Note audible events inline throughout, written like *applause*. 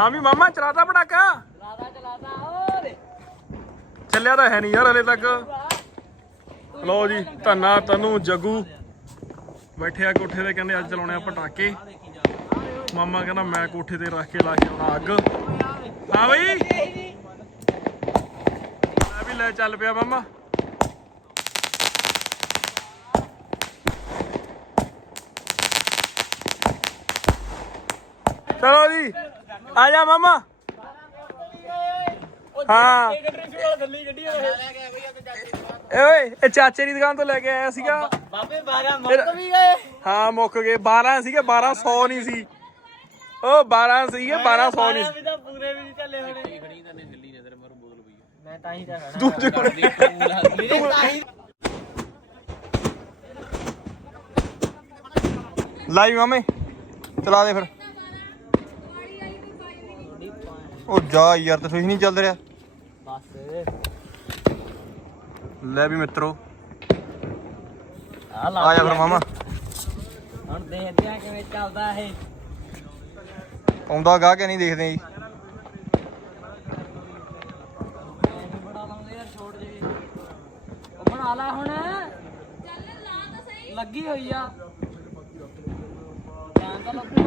ਹਾਂ ਵੀ ਮਾਮਾ ਚਲਾਤਾ ਪਟਾਕਾ? ਚੱਲਿਆ ਤਾਂ ਹੈ ਨਹੀਂ ਯਾਰ ਹਲੇ ਤੱਕ। ਲਓ ਜੀ ਧੰਨਾ ਤਨੂ ਜੱਗੂ। ਬੈਠੇ ਆ ਕੋਠੇ ਤੇ ਕਹਿੰਦੇ ਅੱਜ ਚਲਾਉਣੇ ਆ ਪਟਾਕੇ। ਮਾਮਾ ਕਹਿੰਦਾ ਮੈਂ ਕੋਠੇ ਤੇ ਰੱਖ ਕੇ ਲਾ ਕੇ ਆਉਣਾ ਅੱਗ। ਹਾਂ ਬਈ। ਮੈਂ ਵੀ ਲੈ ਚੱਲ ਪਿਆ ਮਾਮਾ। ਚਲੋ ਜੀ। ਆ ਜਾ ਮਾਮਾ ਹਾਂ ਏ ਓਏ ਇਹ ਚਾਚੇ ਦੀ ਦੁਕਾਨ ਤੋਂ ਲੈ ਕੇ ਆਇਆ ਸੀਗਾ ਬਾਬੇ 12 ਮੁੱਕ ਵੀ ਗਏ ਹਾਂ ਮੁੱਕ ਗਏ 12 ਸੀਗੇ 1200 ਨਹੀਂ ਸੀ ਉਹ 12 ਸੀਗੇ 1200 ਨਹੀਂ ਸੀ ਵੀ ਤਾਂ ਪੂਰੇ ਵੀ ਨਹੀਂ ਚੱਲੇ ਹੋਣੇ ਮੈਂ ਤਾਂ ਹੀ ਤਾਂ ਕਹਿਣਾ ਤੂੰ ਜੁੜ ਵੀਰੇ ਤਾਂ ਹੀ ਲਾਈ ਮਾਮੇ ਚਲਾ ਦੇ ਫਿਰ ਉਹ ਜਾ ਯਾਰ ਤੇ ਕੁਝ ਨਹੀਂ ਚੱਲ ਰਿਹਾ? ਬਸ। ਲੈ ਵੀ ਮਿੱਤਰੋ। ਆ ਲਾ ਆ ਜਾ ਫਿਰ ਮਾਮਾ। ਹੁਣ ਦੇਖਦੇ ਆ ਕਿਵੇਂ ਚੱਲਦਾ ਇਹ। ਆਉਂਦਾ ਗਾ ਕਿ ਨਹੀਂ ਦੇਖਦੇ ਜੀ। ਐਵੇਂ ਬੜਾ ਲਾਉਂਦੇ ਯਾਰ ਛੋੜ ਜੀ ਉਹ ਬਣਾ ਲੈ ਹੁਣ। ਲੱਗੀ ਹੋਈ ਆ। ਧਿਆਨ ਤਾਂ ਲੱਗੂ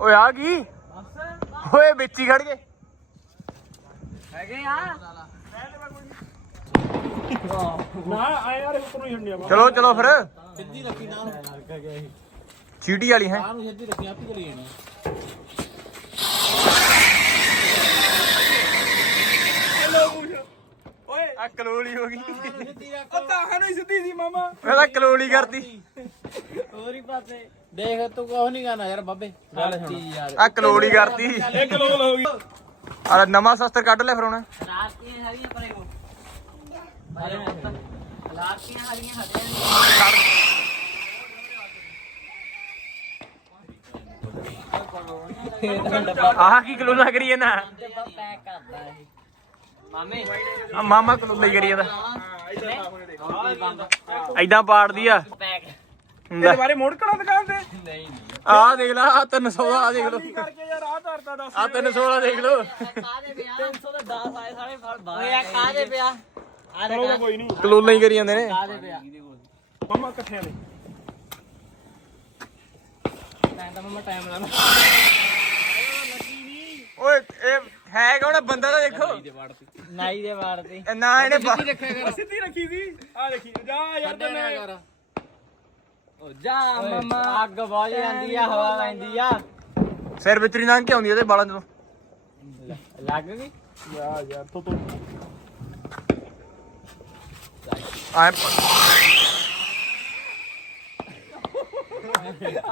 ਓਏ ਆ ਗਈ ਓਏ ਵਿੱਚ ਹੀ ਖੜ ਗਏ। ਹੈਗੇ ਆ। ਨਾ ਆ ਯਾਰ ਉੱਪਰ ਨੂੰ ਛੱਡਿਆ ਚਲੋ ਚਲੋ ਫਿਰ। ਸਿੱਧੀ ਰੱਖੀ ਨਾਲ ਚੀਟੀ ਵਾਲੀ ਹੈ। ਆਹ ਨੂੰ ਸਿੱਧੀ ਰੱਖੀ ਆਪੀ ਚਲੀ ਜਾਣੀ ਓਏ। ਆ ਕਲੋਲੀ ਹੋ ਗਈ। ਸਿੱਧੀ ਰੱਖ। ਉਹ ਤਾਂ ਨੂੰ ਹੀ ਸਿੱਧੀ ਸੀ ਮਾਮਾ। ਮੈਂ ਤਾਂ ਕਲੋਲੀ ਕਰਤੀ। ਹੋਰ ਹੀ ਪਾਸੇ। ਦੇਖ ਤੂੰ ਕੁਛ ਨਹੀਂ ਕਰਨਾ ਯਾਰ ਬਾਬੇ। ਗੱਲ ਸੁਣ ਯਾਰ। ਆ ਕਲੋਲੀ ਕਰਤੀ। ਇਹ ਕਲੋਲ ਹੋ ਗਈ। ਆ ਨਵਾਂ ਸ਼ਸਤਰ ਕੱਢ ਲੈ ਫਿਰ ਹੁਣ। ਰਾਤੀਆਂ ਹਰੀਆਂ ਪਰੇ ਕੋ ਬਾਰੇ ਰਾਤੀਆਂ ਹਰੀਆਂ ਹਟਿਆ ਆਹ ਕੀ ਕਲੋਲਾ ਕਰੀ ਜਾਂਦਾ? ਪੈਕ ਕਰਦਾ ਇਹ। ਮਾਮੇ। ਆ ਮਾਮਾ ਕਲੋਲਾ ਹੀ ਕਰੀ ਜਾਂਦਾ। ਐਦਾਂ ਪਾੜਦੀ ਆ। ਪੈਕ। ਇਹਦੇ ਬਾਰੇ ਮੋੜ ਕੜਾ ਦੁਕਾਨ ਤੇ ਨਹੀਂ ਨਹੀਂ ਆਹ ਦੇਖ ਲਾ ਆ 300 ਦਾ ਆ ਦੇਖ ਲੋ। ਕਰਕੇ ਯਾਰ ਆਹ ਧਰਦਾ ਦੱਸ। ਆ 300 ਦਾ ਦੇਖ ਲੋ। ਕਾਦੇ ਪਿਆ 300 ਦਾ 10 ਆਏ ਸਾਰੇ ਫਲ ਬਾਹਰ ਓਏ ਕਾਦੇ ਪਿਆ ਆ ਦੇ ਕੋਈ ਨਹੀਂ। ਕਲੋਲਾ ਹੀ ਕਰੀ ਜਾਂਦੇ ਨੇ। ਕਾਦੇ ਪਿਆ? ਮਮਾ ਇਕੱਠਿਆਂ ਦੇ। ਮੈਂ ਤਾਂ ਮਮਾ ਟਾਈਮ ਲਾਣਾ ਓਏ ਇਹ ਹੈ ਕੌਣ? ਆ? ਬੰਦਾ ਤਾਂ ਦੇਖੋ। ਨਾਈ ਦੇ ਵਾਰ ਤੇ ਇਹ ਨਾ ਇਹਨੇ ਪਾ- ਸਿੱਧੀ ਰੱਖੀ ਸੀ। ਆ ਦੇਖੀ। ਜਾ ਯਾਰ ਤੈਨੂੰ ਓ ਜਾ ਮਮਾ ਅੱਗ ਬਹੁਤ ਜਾਂਦੀ ਆ ਹਵਾ ਲੈਂਦੀ ਆ। ਸਿਰ ਵਿੱਚ ਨਹੀਂ ਲੰਘ ਕੇ ਆਉਂਦੀ ਇਹਦੇ ਬਾਲਾਂ ਤੋਂ ਲੱਗ ਗਈ? ਯਾ ਯਾਰ ਤੂੰ ਤੂੰ। ਆਏ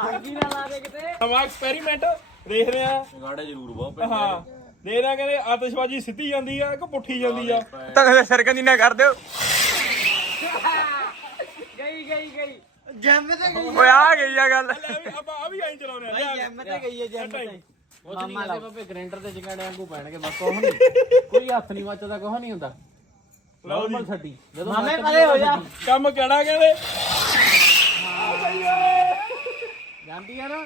ਅੱਗ ਹੀ ਨਾ ਲਾ ਦੇ ਕਿਤੇ। ਨਵਾਂ ਐਕਸਪੈਰੀਮੈਂਟ ਦੇਖ ਰਹੇ ਆ। ਗਾੜੇ ਜ਼ਰੂਰ ਬਹੁਤ ਹਾਂ ਦੇਖ ਰਹੇ ਆ ਕਹਿੰਦੇ ਆਤਿਸ਼ਬਾਜ਼ੀ ਸਿੱਧੀ ਜਾਂਦੀ ਆ ਕਿ ਪੁੱਠੀ ਜਾਂਦੀ ਆ। ਤਾਂ ਸਿਰ ਕੰਦੀ ਨਾ ਕਰ ਦਿਓ। *laughs* ਗਈ ਗਈ। ਗਈ ਜੈਮ ਤੇ ਗਈ ਓਏ ਆ ਗਈ ਆ ਗੱਲ। ਲੈ ਵੀ ਆਪਾਂ ਆ ਵੀ ਐਂ ਚਲਾਉਣੇ ਆ ਲਿਆ। ਜੈਮ ਤੇ ਗਈ ਹੈ ਜੈਮ ਤੇ। ਕੁਛ ਨਹੀਂ ਕਰਦੇ ਬਾਬੇ ਗ੍ਰੈਂਡਰ ਤੇ ਚਿੰਗਾੜੇ ਵਾਂਗੂ ਪੈਣਗੇ ਬਸ ਕੁਛ ਨਹੀਂ। ਕੋਈ ਹੱਥ ਨਹੀਂ ਵੱਜਦਾ ਕੁਛ ਨਹੀਂ ਹੁੰਦਾ। ਨਾਰਮਲ ਛੱਡੀ। ਜਦੋਂ ਮਾਮੇ ਪਰੇ ਹੋ ਜਾ। ਕੰਮ ਕਿਹੜਾ ਕਹਿੰਦੇ? ਜਾਂਦੀ ਆ ਨਾ।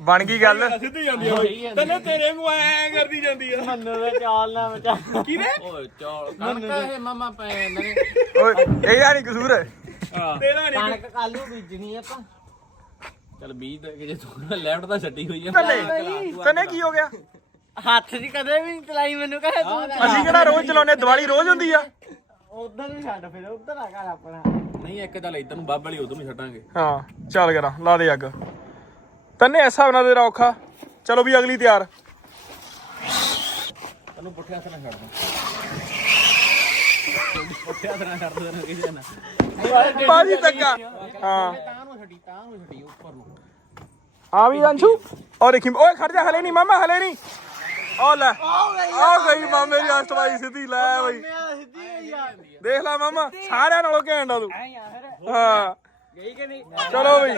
ਬਣ ਗਈ ਗੱਲ। ਸਿੱਧੀ ਜਾਂਦੀ ਆ ਤੈਨੂੰ ਤੇਰੇ ਨੂੰ ਐ ਕਰਦੀ ਜਾਂਦੀ ਆ। ਮੰਨੂ ਦਾ ਚਾਲ ਨਾ ਬਚਾ ਕਿਹਨੇ ਓਏ ਚੌਲ। ਕਣਕਾ ਇਹ ਮਾਮਾ ਪੈ ਜਾਂਦੇ ਨੇ ਓਏ ਇਹਦਾ ਨਹੀਂ ਕਸੂਰ। ਤੇਰਾ ਨਹੀਂ ਕਣਕ ਕਾਲੂ ਬੀਜਣੀ ਆਪਾਂ। ਚੱਲ 20 ਤੱਕ ਜੇ ਤੂੰ ਲੈਫਟ ਤਾਂ ਛੱਡੀ ਹੋਈ ਆ। ਤਨੇ ਤਨੇ ਕੀ ਹੋ ਗਿਆ? ਹੱਥ ਦੀ ਕਦੇ ਵੀ ਨਹੀਂ ਚਲਾਈ ਮੈਨੂੰ ਕਹੇ ਤੂੰ। ਅਸੀਂ ਕਿਹੜਾ ਰੋਜ਼ ਚਲਾਉਨੇ ਦੀਵਾਲੀ ਰੋਜ਼ ਹੁੰਦੀ ਆ। ਉਧਰ ਨੂੰ ਛੱਡ ਫਿਰ ਉਧਰ ਆ ਕਰ ਆਪਣਾ। ਨਹੀਂ ਇੱਕ ਚੱਲ ਇਧਰ ਨੂੰ ਬਾਬੇ ਵਾਲੀ ਉਧਰ ਨੂੰ ਛੱਡਾਂਗੇ। ਹਾਂ ਚੱਲ ਕਰਾਂ ਲਾ ਦੇ ਅੱਗ। ਤਨੇ ਐਸਾ ਬਣਾ ਦੇ ਰੌਖਾ ਚਲੋ ਵੀ ਅਗਲੀ ਤਿਆਰ। ਤੈਨੂੰ ਪੁੱਠੇ ਹੱਥ ਨਾਲ ਛੱਡ ਦੂੰ। ਪੁੱਠੇ ਹੱਥ ਨਾਲ ਛੱਡ ਦੇਣਾ ਕਿਸੇ ਨਾਲ ਬਾਜੀ ਤੱਕਾ ਹਾਂ। ਆ ਵੀ ਅੰਸ਼ੂ। ਔਰ ਦੇਖੀ, ਓਏ ਖੜ ਜਾ, ਹਲੇ ਨਹੀਂ, ਮਾਮਾ, ਹਲੇ ਨਹੀਂ। ਆ ਲੈ। ਆ ਗਈ ਮਾਮੇ ਦੀ ਅਸਤਵਾਈ ਸਿੱਧੀ, ਲੈ ਬਈ। ਦੇਖ ਲੈ ਮਾਮਾ, ਸਾਰਿਆਂ ਨਾਲੋਂ ਘੈਂਟ ਆ ਤੂੰ। ਹਾਂ। ਗਈ ਕਿ ਨਹੀਂ ਚਲੋ ਬਈ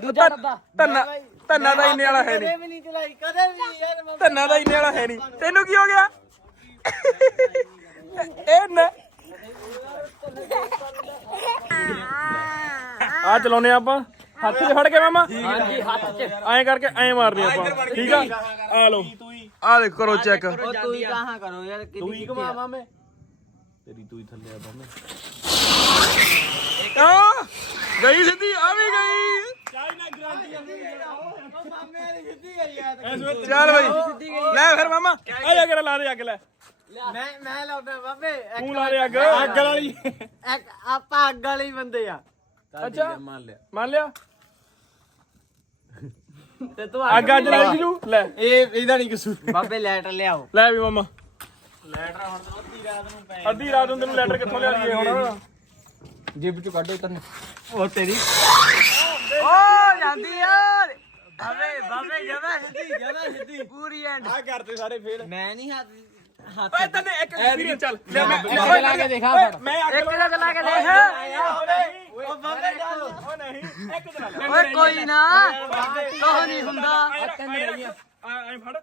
ਦੂਜਾ ਧੰਨਾ ਧੰਨਾ ਦਾ ਇੰਨੇ ਵਾਲਾ ਹੈ ਕਦੇ ਵੀ ਨਹੀਂ। ਚਲਾਈ ਕਦੇ ਵੀ ਯਾਰ ਧੰਨਾ ਦਾ ਇੰਨੇ ਵਾਲਾ ਹੈ ਨਹੀਂ। ਤੈਨੂੰ ਕੀ ਹੋ ਗਿਆ? ਇਹ ਨਾ ਆ ਚਲਾਉਨੇ ਆਪਾਂ ਹੱਥ 'ਚ ਫੜ ਕੇ ਮਾਮਾ ਹਾਂਜੀ ਹੱਥ 'ਚ ਐਂ ਕਰਕੇ ਐਂ ਮਾਰਦੇ ਆਪਾਂ ਠੀਕ ਆ ਆ ਲੋ ਆ ਦੇਖ ਕਰੋ ਚੈੱਕ ਉਹ ਤੂੰ ਹੀ ਕਹਾਂ ਕਰੋ ਯਾਰ ਤੂੰ ਹੀ ਕਿਹਦੀ ਘੁਮਾ ਮਾਮੇ ਤੇਰੀ ਤੂੰ ਹੀ ਥੱਲੇ ਆ ਮਾਮੇ ਆ ਗਈ ਸਿੱਧੀ ਆ ਵੀ ਗਈ ਮਾਮੇ ਵਾਲੀ ਸਿੱਧੀ ਗਈ ਆ ਚੱਲ ਬਈ ਲੈ ਫਿਰ ਮਾਮਾ ਆ ਜਾ ਕੇ ਲਾ ਦੇ ਅੱਗ ਲੈ ਮੈਂ ਮੈਂ ਲਾਉਣਾ ਬਾਬੇ ਤੂੰ ਲਾ ਦੇ ਅੱਗ। ਅੱਗ ਵਾਲੀ। ਇੱਕ ਆਪਾਂ ਅੱਗ ਵਾਲੇ ਬੰਦੇ ਆ। ਅੱਛਾ। ਮੰਨ ਲਿਆ। ਮੰਨ ਲਿਆ? ਤੇ ਤੂੰ ਅੱਗ ਅੱਜ ਲੱਗ ਜੂ ਲੈ। ਇਹ ਇਹਦਾ ਨਹੀਂ ਕਸੂਰ। ਬਾਬੇ ਲੈਟ ਲਿਆਓ। ਲੈ ਵੀ ਮਾਮਾ। ਲੈਟਰ ਹੁਣ ਅੱਧੀ ਰਾਤ ਨੂੰ ਪੈ ਅੱਧੀ ਰਾਤ ਨੂੰ ਤੈਨੂੰ ਲੈਟਰ ਕਿੱਥੋਂ ਲਿਆ ਦਈਏ ਹੁਣ? ਜੇਬ ਚੋਂ ਕੱਢੋ ਤੰਨੇ ਉਹ ਤੇਰੀ। ਓ ਜਾਂਦੀ ਯਾਰ ਬਾਬੇ ਬਾਬੇ ਜਮਾ ਸਿੱਧੀ ਜਮਾ ਸਿੱਧੀ। ਪੂਰੀ ਐਂਡ। ਆ ਕਰਦੇ ਸਾਰੇ ਫੇਲ ਮੈਂ ਨਹੀਂ ਹੱਥ ਹੱਥ ਓਏ ਤੈਨੇ ਇੱਕ ਐਕਸਪੀਰੀਅੰਸ ਚੱਲ। ਲੈ ਮੈਂ ਅੱਗ ਲਾ ਕੇ ਦੇਖਾ ਮੈਂ ਅੱਗ ਲਾ ਕੇ ਦੇਖ ਓ ਬਾਬੇ ਓ ਨਹੀਂ ਇੱਕ ਦਿਨ ਲੈ ਓਏ ਕੋਈ ਨਾ ਕਹੋ ਨਹੀਂ ਹੁੰਦਾ ਐ ਫੜ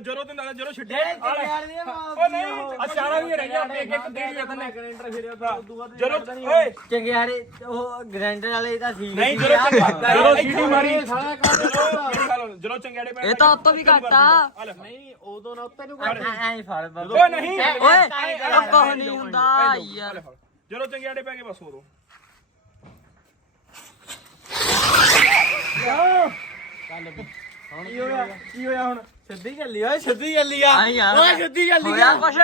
ਜਦੋਂ ਤੇ ਨਾਲ ਜਦੋਂ ਛੱਡਿਆ ਓ ਨਹੀਂ ਅਚਾਰਾ ਵੀ ਰਹਿ ਗਿਆ? ਆਪਣੇ ਇੱਕ ਇੱਕ ਦੇੜੀ ਆ ਤੈਨੇ ਗ੍ਰੈਂਡਰ ਫੇਰਿਆ ਤਾਂ ਜਦੋਂ ਓਏ ਚੰਗਿਆੜੇ ਉਹ ਗ੍ਰੈਂਡਰ ਵਾਲੇ ਤਾਂ ਠੀਕ ਨਹੀਂ ਯਾਰ। ਜਦੋਂ ਸੀਟੀ ਮਾਰੀ। ਜਦੋਂ ਚੰਗਿਆੜੇ ਪੈ ਇਹ ਤਾਂ ਉੱਤੋਂ ਵੀ ਘੱਟ ਨਹੀਂ ਉਦੋਂ ਨਾ ਉੱਤੇ ਨੂੰ ਐ ਐ ਫੜ ਓਏ ਨਹੀਂ। ਓਏ ਕਹੋ ਨਹੀਂ ਹੁੰਦਾ ਯਾਰ। ਜਦੋਂ ਚੰਗਿਆੜੇ ਪੈ ਗਏ ਬਸ ਉਦੋਂ। ਕੀ ਹੋਇਆ? ਕੀ ਹੋਇਆ ਹੁਣ? ਸਿੱਧੀ ਚੱਲੀ ਓਏ ਸਿੱਧੀ ਚੱਲੀ ਆ। ਓਏ ਸਿੱਧੀ ਚੱਲੀ ਹੋਇਆ ਕੁਛ?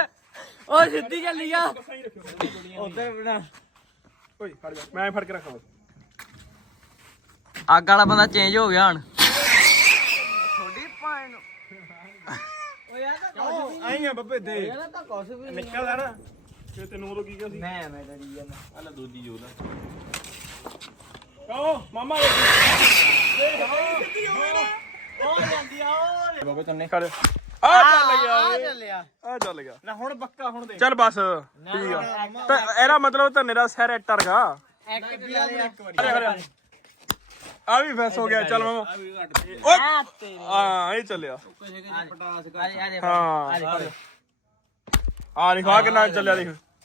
ਓਏ ਸਿੱਧੀ ਚੱਲੀ ਆ। ਸਹੀ ਰੱਖਿਓ ਉਧਰ ਬਣਾ। ਓਏ ਫੜ ਜਾ। ਮੈਂ ਫੜ ਕੇ ਰੱਖਾਂ ਅੱਗ ਵਾਲਾ ਬੰਦਾ ਚੇਂਜ ਹੋ ਗਿਆ ਹੁਣ। ਥੋੜੀ ਪਾਣ ਓ ਯਾਰ ਤਾਂ ਕੁਛ ਵੀ ਆਈ ਆ ਬੱਬੇ ਦੇ ਯਾਰ ਤਾਂ ਕੁਛ ਵੀ ਨਹੀਂ। ਨਿਕਲਦਾ ਨਾ ਤੇ ਤੈਨੂੰ ਉਦੋਂ ਕੀ ਕਿਹਾ ਸੀ? ਮੈਂ ਮੈਂ ਡਰੀ ਜਾਂਦਾ। ਆ ਲੈ ਦੂਜੀ ਜੋਦਾ ਕਹੋ ਜਾਂਦੀ ਆ ਓਏ। ਬਾਬੇ ਆ ਚੱਲ ਆ ਗਿਆ ਚੱਲਿਆ। ਆ ਚੱਲ ਗਿਆ। ਨਾ ਹੁਣ ਬੱਕਾ ਹੁਣ ਦੇ ਚੱਲ ਬਸ ਠੀਕ ਆ। ਤਾਂ ਇਹਦਾ ਮਤਲਬ ਧੰਨੇ ਦਾ ਸਿਰ ਐਟਰਗਾ ਇੱਕ ਵਾਰੀ ਇੱਕ ਵਾਰੀ ਅਰੇ ਅਰੇ ਆ ਵੀ ਫੈਸ ਹੋ ਗਿਆ ਚੱਲ ਮਾਮਾ। ਆ ਤੇਰੇ। ਹਾਂ ਇਹ ਚੱਲਿਆ। ਹਾਂ। ਆ ਦੇਖ ਆ ਕਿੰਨਾ ਚੱਲਿਆ ਦੇਖ।